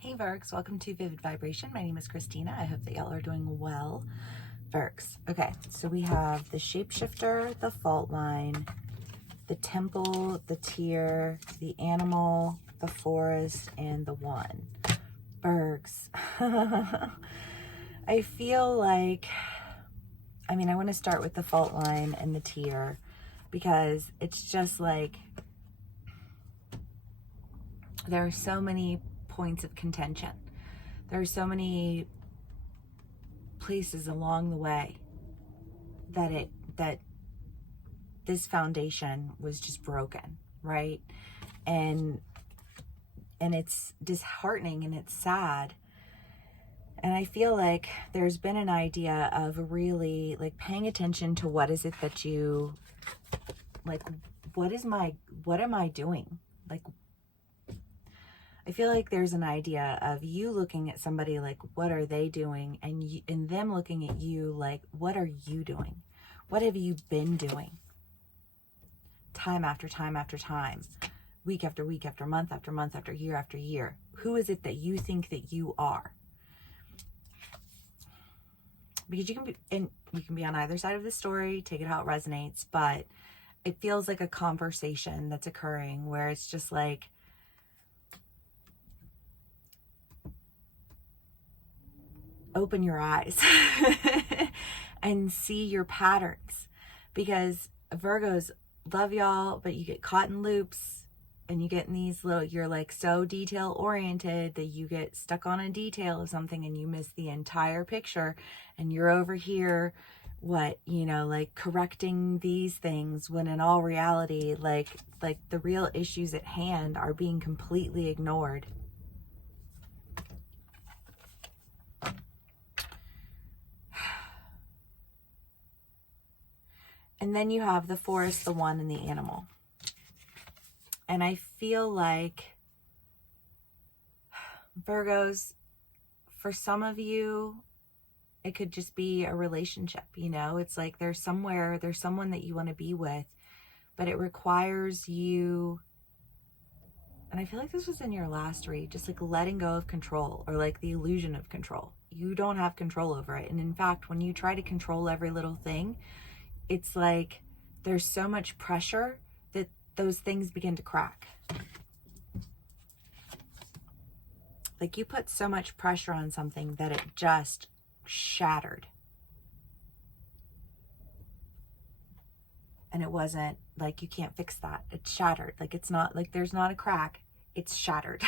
Hey Virgs, welcome to Vivid Vibration. My name is Christina. I hope that y'all are doing well. Virgs. Okay, so we have the shapeshifter, the fault line, the temple, the tear, the animal, the forest, and the one. Virgs. I feel like, I want to start with the fault line and the tear because it's just like there are so many points of contention. There are so many places along the way that this foundation was just broken, right? And it's disheartening and it's sad. And I feel like there's been an idea of really like paying attention to what is it that you like, what am I doing? Like, I feel like there's an idea of you looking at somebody like, what are they doing? And them looking at you like, what are you doing? What have you been doing? Time after time after time, week after week after month after year after year. Who is it that you think that you are? Because you can be on either side of the story, take it how it resonates, but it feels like a conversation that's occurring where it's just like, open your eyes and see your patterns, because Virgos love y'all, but you get caught in loops and you get in these little, you're like so detail oriented that you get stuck on a detail of something and you miss the entire picture, and you're over here like correcting these things when in all reality like the real issues at hand are being completely ignored. And then you have the forest, the one, and the animal. And I feel like Virgos, for some of you, it could just be a relationship, It's like there's someone that you want to be with, but it requires you, and I feel like this was in your last read, just like letting go of control, or like the illusion of control. You don't have control over it. And in fact, when you try to control every little thing, it's like there's so much pressure that those things begin to crack. Like you put so much pressure on something that it just shattered. And it wasn't like you can't fix that. It's shattered. Like it's not like there's not a crack. It's shattered.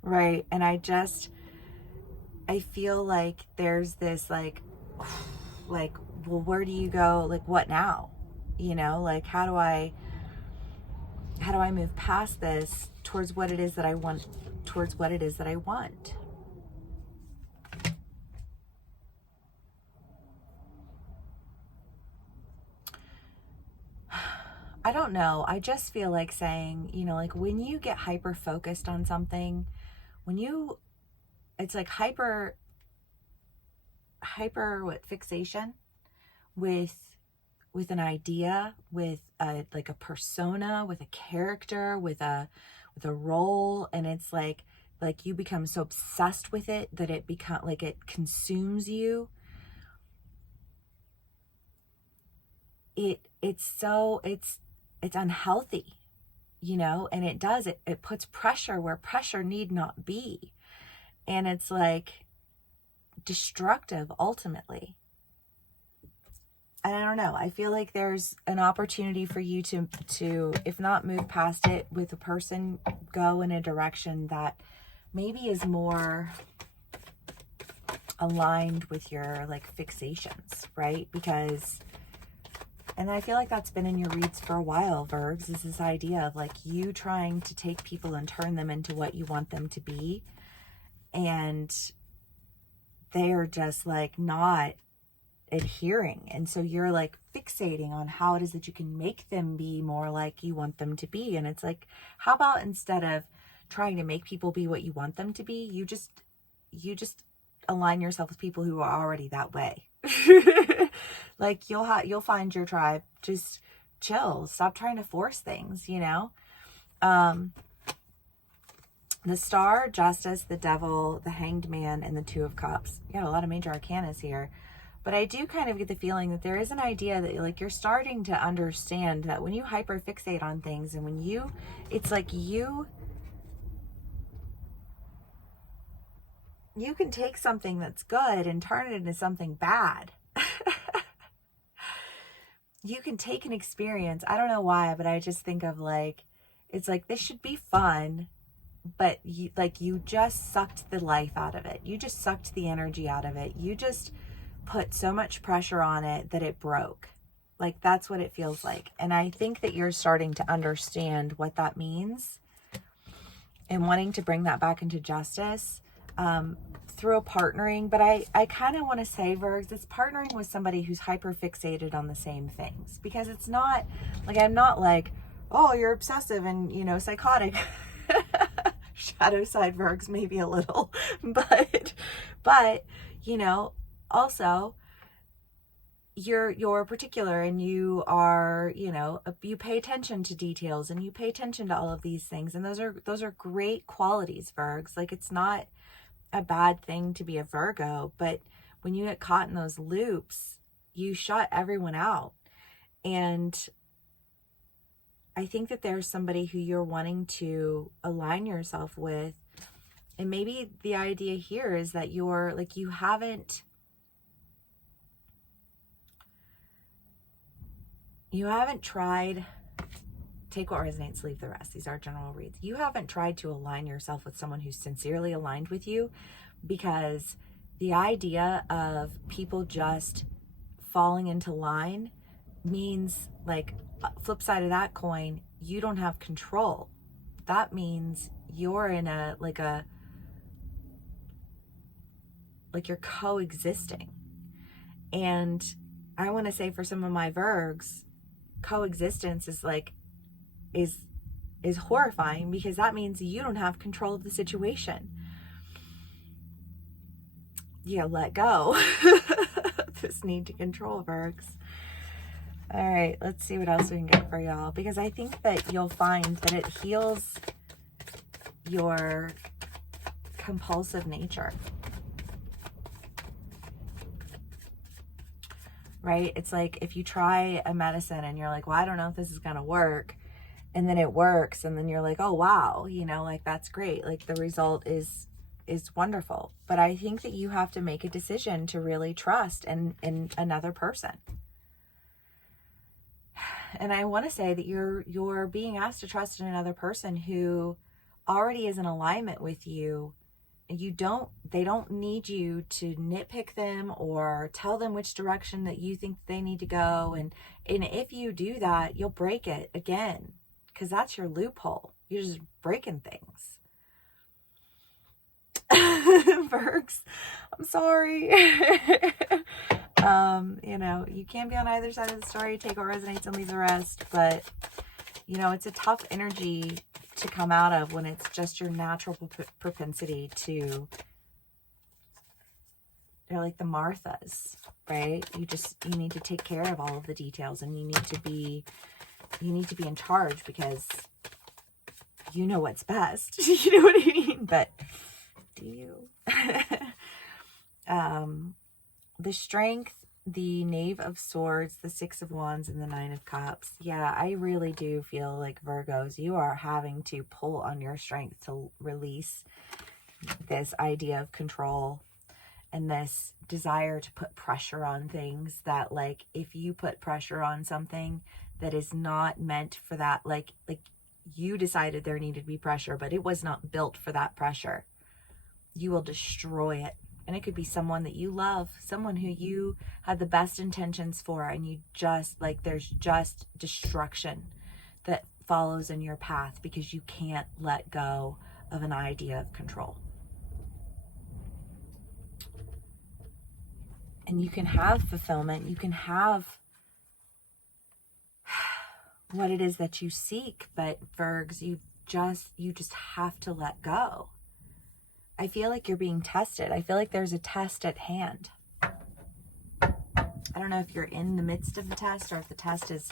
Right? And I feel like there's this like, well, where do you go? Like, what now? Like, how do I move past this towards what it is that I want, I don't know. I just feel like saying, like when you get hyper focused on something, it's like hyper fixation with an idea, with a persona, with a character, with a role, and it's like you become so obsessed with it that it consumes you. It's unhealthy, and it puts pressure where pressure need not be, and it's like destructive ultimately. And I don't know, I feel like there's an opportunity for you to if not move past it with a person, go in a direction that maybe is more aligned with your like fixations, right? Because, and I feel like that's been in your reads for a while, Virgs, is this idea of like you trying to take people and turn them into what you want them to be, and they are just like not adhering, and so you're like fixating on how it is that you can make them be more like you want them to be. And it's like, how about instead of trying to make people be what you want them to be, you just align yourself with people who are already that way. Like you'll find your tribe. Just chill, stop trying to force things, The Star, Justice, the Devil, the Hanged Man, and the Two of Cups. Yeah, a lot of major arcanas here. But I do kind of get the feeling that there is an idea that like you're starting to understand that when you hyperfixate on things and when you, it's like you can take something that's good and turn it into something bad. You can take an experience. I don't know why, but I just think of like, it's like, this should be fun, but you just sucked the life out of it. You just sucked the energy out of it. You just put so much pressure on it that it broke. Like, that's what it feels like. And I think that you're starting to understand what that means and wanting to bring that back into justice through a partnering. But I kind of want to say, Virgs, it's partnering with somebody who's hyper fixated on the same things, because it's not like, I'm not like, oh, you're obsessive and, you know, psychotic. Shadow side Virgs, maybe a little, but, you know, also you're particular and you are, you know, you pay attention to details and you pay attention to all of these things. And those are great qualities, Virgs. Like, it's not a bad thing to be a Virgo, but when you get caught in those loops, you shut everyone out. And I think that there's somebody who you're wanting to align yourself with. And maybe the idea here is that you're like, you haven't tried, take what resonates, leave the rest. These are general reads. You haven't tried to align yourself with someone who's sincerely aligned with you, because the idea of people just falling into line means, like, flip side of that coin, you don't have control. That means you're in a, like you're coexisting. And I want to say, for some of my Virgs, coexistence is like, is horrifying, because that means you don't have control of the situation. Yeah, let go. This need to control, Virgs. All right, let's see what else we can get for y'all, because I think that you'll find that it heals your compulsive nature. Right? It's like, if you try a medicine and you're like, well, I don't know if this is going to work, and then it works, and then you're like, oh, wow, you know, like, that's great. Like, the result is wonderful. But I think that you have to make a decision to really trust in another person. And I want to say that you're being asked to trust in another person who already is in alignment with you. They don't need you to nitpick them or tell them which direction that you think they need to go. And if you do that, you'll break it again, because that's your loophole. You're just breaking things. Virgs, I'm sorry. You know, you can be on either side of the story, take what resonates and leave the rest, but, you know, it's a tough energy to come out of when it's just your natural propensity to, they're like the Marthas, right? You need to take care of all of the details, and you need to be in charge, because you know what's best. You know what I mean? But do you? The Strength, the Knave of Swords, the Six of Wands, and the Nine of Cups. Yeah, I really do feel like, Virgos, you are having to pull on your strength to release this idea of control and this desire to put pressure on things that, like, if you put pressure on something that is not meant for that, like you decided there needed to be pressure, but it was not built for that pressure, you will destroy it. And it could be someone that you love, someone who you had the best intentions for, and you just, like, there's just destruction that follows in your path because you can't let go of an idea of control. And you can have fulfillment, you can have what it is that you seek, but Virgs, you just have to let go. I feel like you're being tested. I feel like there's a test at hand. I don't know if you're in the midst of the test or if the test is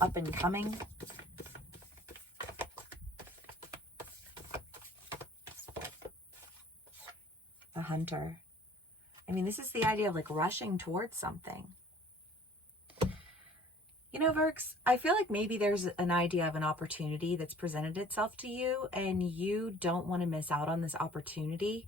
up and coming. the hunter. I mean, this is the idea of like rushing towards something. You know, Virgs, I feel like maybe there's an idea of an opportunity that's presented itself to you and you don't want to miss out on this opportunity.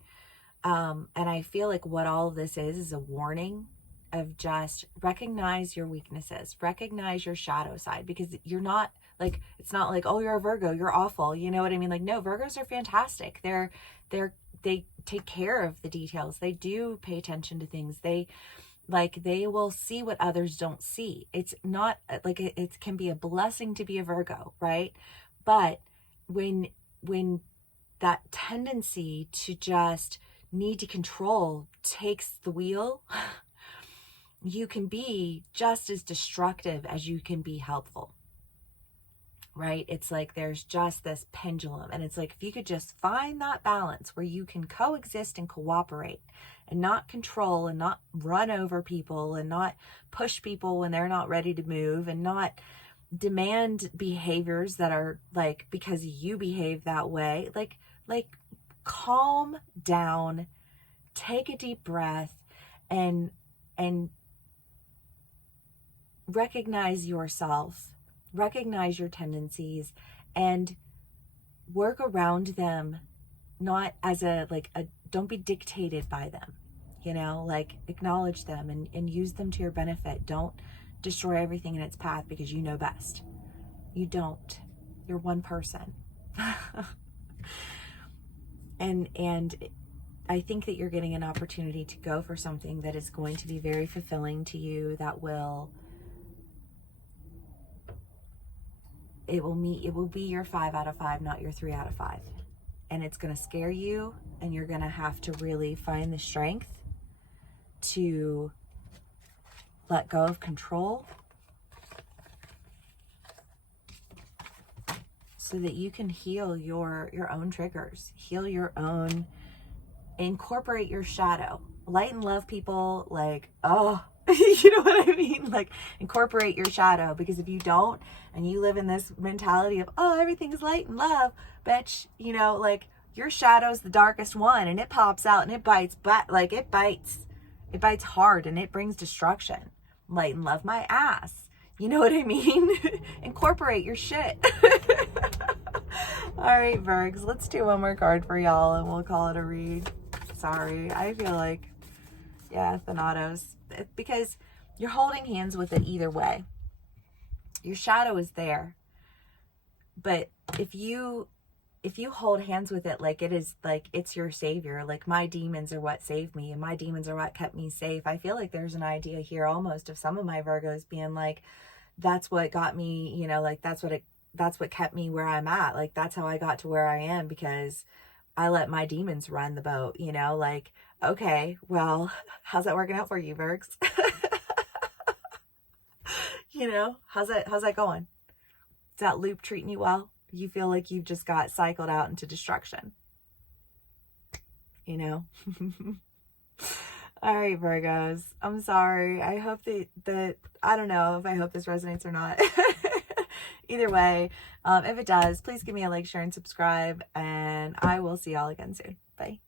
And I feel like what all of this is a warning of just recognize your weaknesses, recognize your shadow side, because you're not like, it's not like, oh, you're a Virgo, you're awful. You know what I mean? Like, no, Virgos are fantastic. They take care of the details. They do pay attention to things. They will see what others don't see. It's not like it can be a blessing to be a Virgo, right? But when that tendency to just need to control takes the wheel, you can be just as destructive as you can be helpful, right? It's like there's just this pendulum, and it's like if you could just find that balance where you can coexist and cooperate and not control and not run over people and not push people when they're not ready to move and not demand behaviors that are like because you behave that way, like calm down, take a deep breath, and recognize yourself, recognize your tendencies, and work around them, not as don't be dictated by them, you know, like acknowledge them and use them to your benefit. Don't destroy everything in its path because you know best. You don't. You're one person. And I think that you're getting an opportunity to go for something that is going to be very fulfilling to you, that it will be your 5 out of 5, not your 3 out of 5. And it's going to scare you, and you're going to have to really find the strength to let go of control so that you can heal your own triggers, heal your own, incorporate your shadow, light and love people, like, oh, you know what I mean? Like, incorporate your shadow, because if you don't, and you live in this mentality of, oh, everything's light and love, bitch, you know, like, your shadow's the darkest one, and it pops out, and it bites, but like, it bites hard, and it brings destruction. Light and love my ass. You know what I mean? Incorporate your shit. All right, Virgs, let's do one more card for y'all, and we'll call it a read. Sorry, I feel like, yeah, Thanatos, because you're holding hands with it either way. Your shadow is there, but if you hold hands with it like it is, like it's your savior, like my demons are what saved me and my demons are what kept me safe, I feel like there's an idea here almost of some of my Virgos being like, that's what got me, you know, like that's what kept me where I'm at. Like, that's how I got to where I am, because I let my demons run the boat, you know, like, okay, well, how's that working out for you, Virgs? You know, how's that going? Is that loop treating you well? You feel like you've just got cycled out into destruction, you know? All right, Virgos, I'm sorry. I hope that I don't know if I hope this resonates or not. Either way, if it does, please give me a like, share, and subscribe, and I will see y'all again soon. Bye.